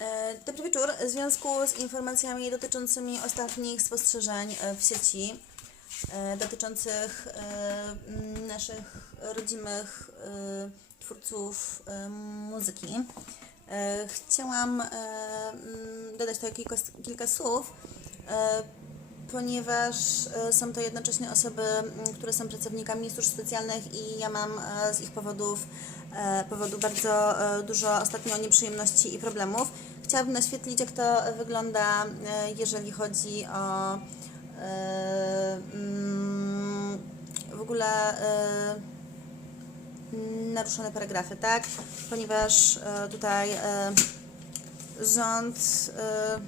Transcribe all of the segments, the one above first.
E, Dobry wieczór. W związku z informacjami dotyczącymi ostatnich spostrzeżeń e, w sieci, e, dotyczących naszych rodzimych twórców muzyki, chciałam dodać tutaj kilka, kilka słów, ponieważ są to jednocześnie osoby, które są pracownikami służb specjalnych i ja mam z ich powodów powodu bardzo dużo ostatnio nieprzyjemności i problemów. Chciałabym naświetlić, jak to wygląda, e, jeżeli chodzi o e, mm, w ogóle e, naruszone paragrafy, tak? Ponieważ tutaj rząd e,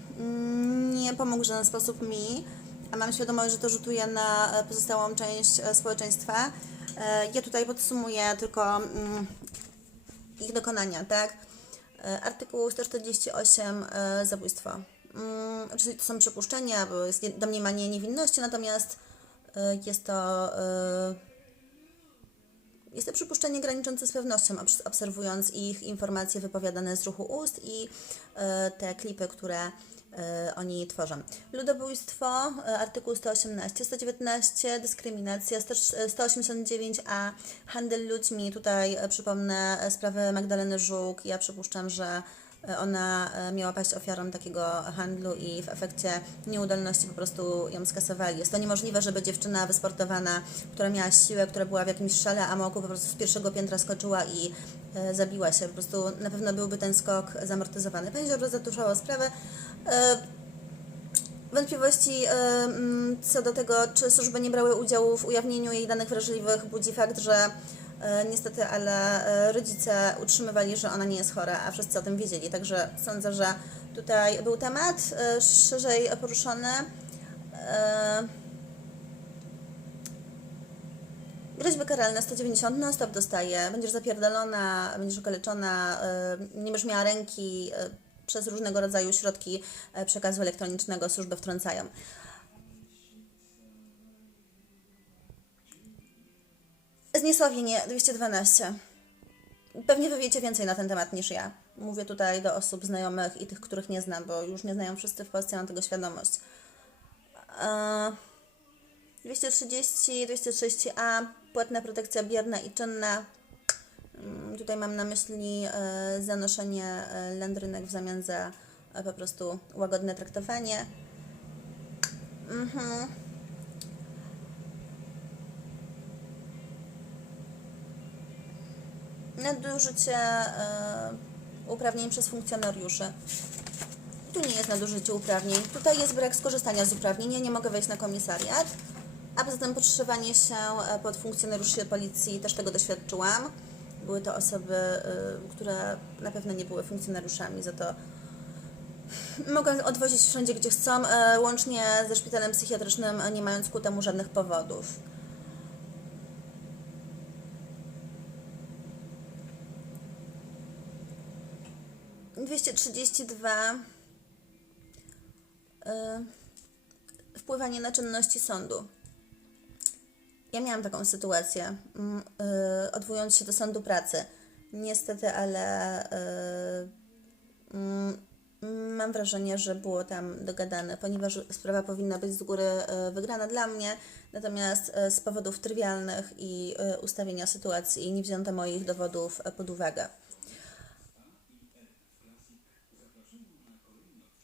nie pomógł w żaden sposób mi, a mam świadomość, że to rzutuje na pozostałą część społeczeństwa. Ja tutaj podsumuję tylko mm, ich dokonania, tak? E, Artykuł 148 e, zabójstwo. Mm, Oczywiście to są przypuszczenia, bo jest nie- domniemanie niewinności, natomiast e, jest to jest to przypuszczenie graniczące z pewnością, obs- obserwując ich informacje wypowiadane z ruchu ust i te klipy, które oni tworzą. Ludobójstwo, e, artykuł 118, 119, dyskryminacja, 100 189a, handel ludźmi. Tutaj e, przypomnę e, sprawę Magdaleny Żuk. Ja przypuszczam, że e, ona e, miała paść ofiarą takiego handlu i w efekcie nieudolności po prostu ją skasowali. Jest to niemożliwe, żeby dziewczyna wysportowana, która miała siłę, która była w jakimś szale amoku, po prostu z pierwszego piętra skoczyła i e, zabiła się. Po prostu na pewno byłby ten skok zamortyzowany. Pani Ziobro zatuszało sprawę. E, Wątpliwości e, mm, co do tego, czy służby nie brały udziału w ujawnieniu jej danych wrażliwych, budzi fakt, że e, niestety, ale e, rodzice utrzymywali, że ona nie jest chora, a wszyscy o tym wiedzieli. Także sądzę, że tutaj był temat e, szerzej poruszony. E, Groźby karalne 190 non stop dostaje, będziesz zapierdolona, będziesz okaleczona, e, nie będziesz miała ręki, e, przez różnego rodzaju środki e, przekazu elektronicznego służby wtrącają. Zniesławienie 212. Pewnie wy wiecie więcej na ten temat niż ja. Mówię tutaj do osób znajomych i tych, których nie znam, bo już nie znają wszyscy w Polsce, mam tego świadomość. E, 230, 230a, płatna protekcja bierna i czynna. Mm, Tutaj mam na myśli e, zanoszenie e, landrynek w zamian za e, po prostu łagodne traktowanie. Mhm. Nadużycie uprawnień przez funkcjonariuszy. Tu nie jest nadużycie uprawnień. Tutaj jest brak skorzystania z uprawnień. Ja nie mogę wejść na komisariat. A poza tym podszywanie się e, pod funkcjonariuszy policji też tego doświadczyłam. Były to osoby, y, które na pewno nie były funkcjonariuszami, za to mogą odwozić wszędzie, gdzie chcą, e, łącznie ze szpitalem psychiatrycznym, e, nie mając ku temu żadnych powodów. Dwieście trzydzieści dwa wpływanie na czynności sądu. Ja miałam taką sytuację, mm, y, odwołując się do sądu pracy. Niestety, ale y, mm, mam wrażenie, że było tam dogadane, ponieważ sprawa powinna być z góry y, wygrana dla mnie, natomiast y, z powodów trywialnych i y, ustawienia sytuacji nie wzięto moich dowodów pod uwagę.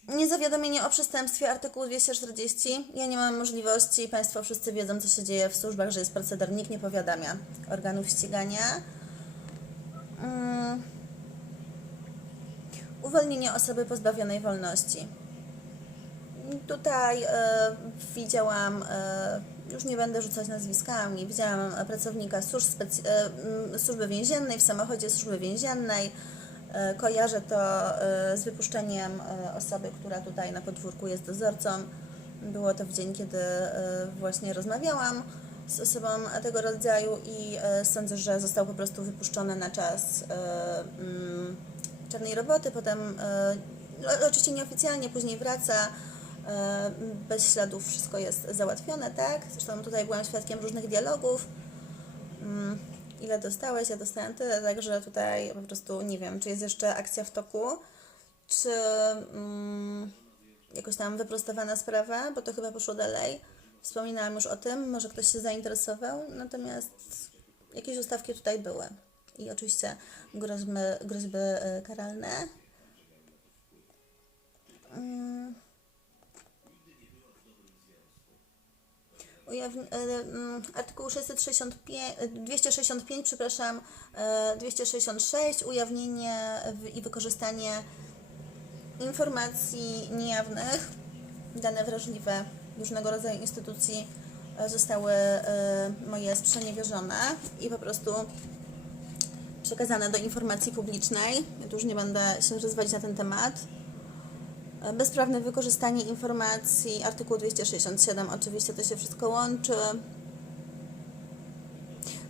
Niezawiadomienie o przestępstwie, artykuł 240. Ja nie mam możliwości, Państwo wszyscy wiedzą, co się dzieje w służbach, że jest proceder, nikt nie powiadamia organów ścigania. Mm. Uwolnienie osoby pozbawionej wolności. Tutaj e, widziałam, e, już nie będę rzucać nazwiskami, widziałam pracownika służb e, służby więziennej w samochodzie służby więziennej. E, Kojarzę to e, z wypuszczeniem e, osoby, która tutaj na podwórku jest dozorcą. Było to w dzień, kiedy właśnie rozmawiałam z osobą tego rodzaju i sądzę, że został po prostu wypuszczony na czas mm, czarnej roboty. Potem, no, oczywiście nieoficjalnie, później wraca. Bez śladów wszystko jest załatwione, tak? Zresztą tutaj byłam świadkiem różnych dialogów. Ile dostałeś? Ja dostałem tyle, także tutaj po prostu nie wiem, czy jest jeszcze akcja w toku. czy mm, jakoś tam wyprostowana sprawa, bo to chyba poszło dalej. Wspominałam już o tym, może ktoś się zainteresował, natomiast jakieś ustawki tutaj były. I oczywiście groźby, groźby e, karalne. Mm. Ujawni, e, artykuł 665, e, 265, przepraszam, e, 266, ujawnienie w- i wykorzystanie informacji niejawnych, dane wrażliwe różnego rodzaju instytucji e, zostały e, moje sprzeniewierzone i po prostu przekazane do informacji publicznej. Ja tu już nie będę się rozwodzić na ten temat. Bezprawne wykorzystanie informacji, artykuł 267, oczywiście to się wszystko łączy.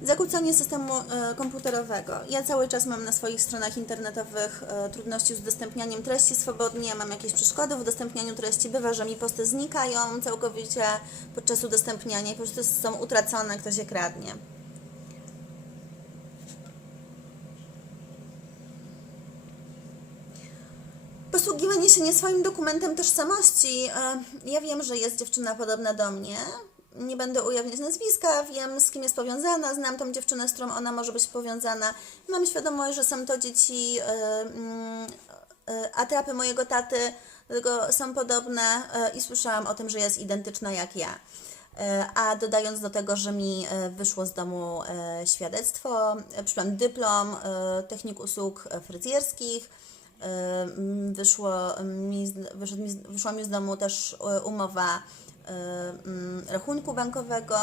Zakłócenie systemu e, komputerowego. Ja cały czas mam na swoich stronach internetowych e, trudności z udostępnianiem treści swobodnie, mam jakieś przeszkody w udostępnianiu treści. Bywa, że mi posty znikają całkowicie podczas udostępniania i po prostu są utracone, ktoś je kradnie. Posługiwanie się nie swoim dokumentem tożsamości. E, Ja wiem, że jest dziewczyna podobna do mnie. Nie będę ujawniać nazwiska, wiem z kim jest powiązana, znam tą dziewczynę, z którą ona może być powiązana. Mam świadomość, że są to dzieci, e, mm, e, atrapy mojego taty, są podobne i słyszałam o tym, że jest identyczna jak ja. A dodając do tego, że mi wyszło z domu świadectwo, przepraszam, dyplom technik usług fryzjerskich, wyszło mi, wyszedł mi, wyszła mi z domu też e, umowa e, m, rachunku bankowego.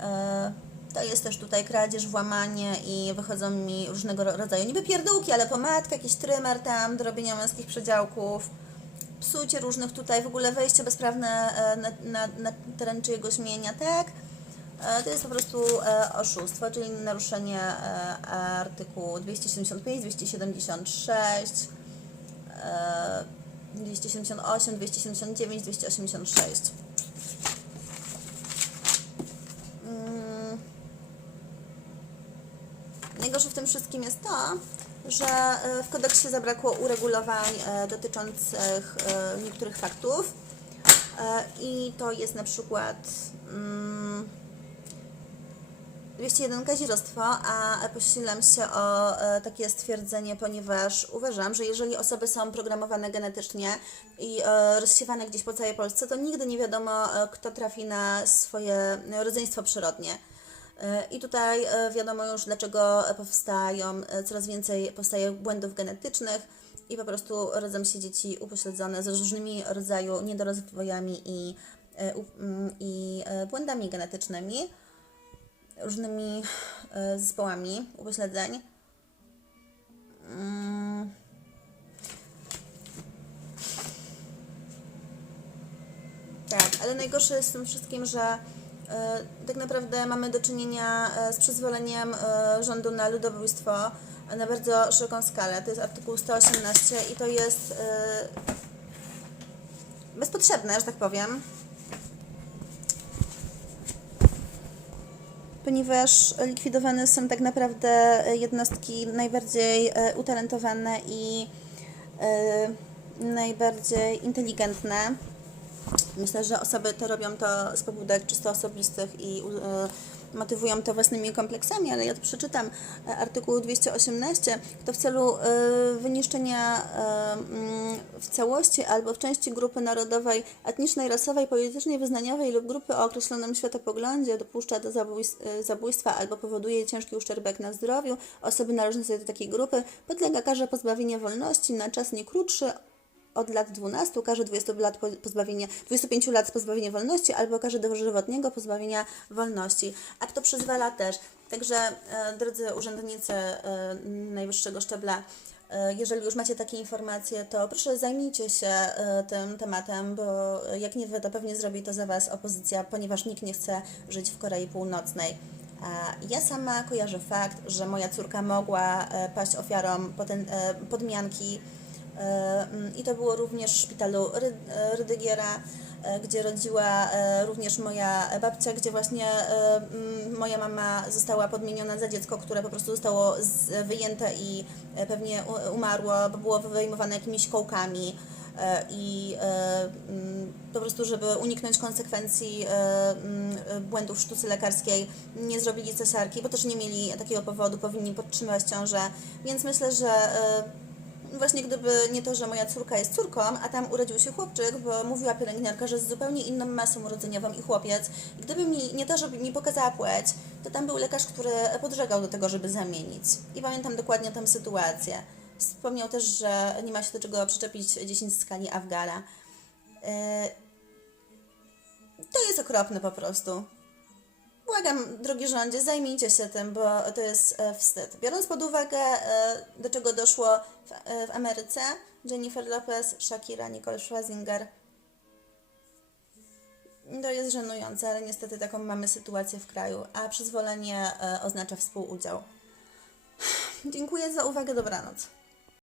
E, To jest też tutaj kradzież, włamanie i wychodzą mi różnego ro- rodzaju niby pierdółki, ale pomadka, jakiś trymer tam do robienia męskich przedziałków psucie różnych tutaj, w ogóle wejście bezprawne na, na, na teren czyjegoś mienia, tak? E, To jest po prostu e, oszustwo, czyli naruszenie e, artykułu 275, 276, e, 278, 279, 286. Mm. Najgorsze w tym wszystkim jest to, że w kodeksie zabrakło uregulowań dotyczących niektórych faktów. I to jest na przykład mm, 201 kazirostwo, a posilam się o e, takie stwierdzenie, ponieważ uważam, że jeżeli osoby są programowane genetycznie i e, rozsiewane gdzieś po całej Polsce, to nigdy nie wiadomo, e, kto trafi na swoje rodzeństwo przyrodnie. I tutaj wiadomo już, dlaczego powstają, coraz więcej powstaje błędów genetycznych i po prostu rodzą się dzieci upośledzone z różnymi rodzaju niedorozwojami i, mm, i błędami genetycznymi, różnymi e, zespołami upośledzeń. Mm. Tak, ale najgorsze jest w tym wszystkim, że e, tak naprawdę mamy do czynienia e, z przyzwoleniem rządu na ludobójstwo na bardzo szeroką skalę. To jest artykuł 118 i to jest bezpotrzebne, że tak powiem. Ponieważ likwidowane są tak naprawdę jednostki najbardziej e, utalentowane i e, najbardziej inteligentne. Myślę, że osoby te robią to z pobudek czysto osobistych i y, motywują to własnymi kompleksami, ale ja tu przeczytam e, artykuł 218, to w celu y, wyniszczenia y, mm, w całości albo w części grupy narodowej, etnicznej, rasowej, politycznej, wyznaniowej lub grupy o określonym światopoglądzie dopuszcza do zabójstw, zabójstwa albo powoduje ciężki uszczerbek na zdrowiu osoby należącej do takiej grupy, podlega karze pozbawienia wolności na czas nie krótszy od lat 12 karze 20 lat po- pozbawienia, 25 lat pozbawienia wolności albo karze dożywotniego pozbawienia wolności. A to przyzwala też. Także, e, drodzy urzędnicy e, najwyższego szczebla, e, jeżeli już macie takie informacje, to proszę zajmijcie się tym tematem, bo jak nie wy, to pewnie zrobi to za was opozycja, ponieważ nikt nie chce żyć w Korei Północnej. Ja sama kojarzę fakt, że moja córka mogła paść ofiarą podmianki I to było również w szpitalu Ry- Rydygiera, e, gdzie rodziła e, również moja babcia, gdzie właśnie e, moja mama została podmieniona za dziecko, które po prostu zostało wyjęte i pewnie umarło, bo było wyjmowane jakimiś kołkami. I po prostu, żeby uniknąć konsekwencji błędów sztuce lekarskiej, nie zrobili cesarki, bo też nie mieli takiego powodu, powinni podtrzymywać ciążę, więc myślę, że Właśnie gdyby nie to, że moja córka jest córką, a tam urodził się chłopczyk, bo mówiła pielęgniarka, że z zupełnie inną masą urodzeniową i chłopiec. Gdyby mi, nie to, żeby mi pokazała płeć, to tam był lekarz, który podżegał do tego, żeby zamienić. I pamiętam dokładnie tę sytuację. Wspomniał też, że nie ma się do czego przyczepić 10 skali Afgara. Yy, To jest okropne po prostu. Błagam, drogi rządzie, zajmijcie się tym, bo to jest e, wstyd. Biorąc pod uwagę, e, do czego doszło w, e, w Ameryce, Jennifer Lopez, Shakira, Nicole Scherzinger, to jest żenujące, ale niestety taką mamy sytuację w kraju, a przyzwolenie oznacza współudział. Dziękuję za uwagę, dobranoc.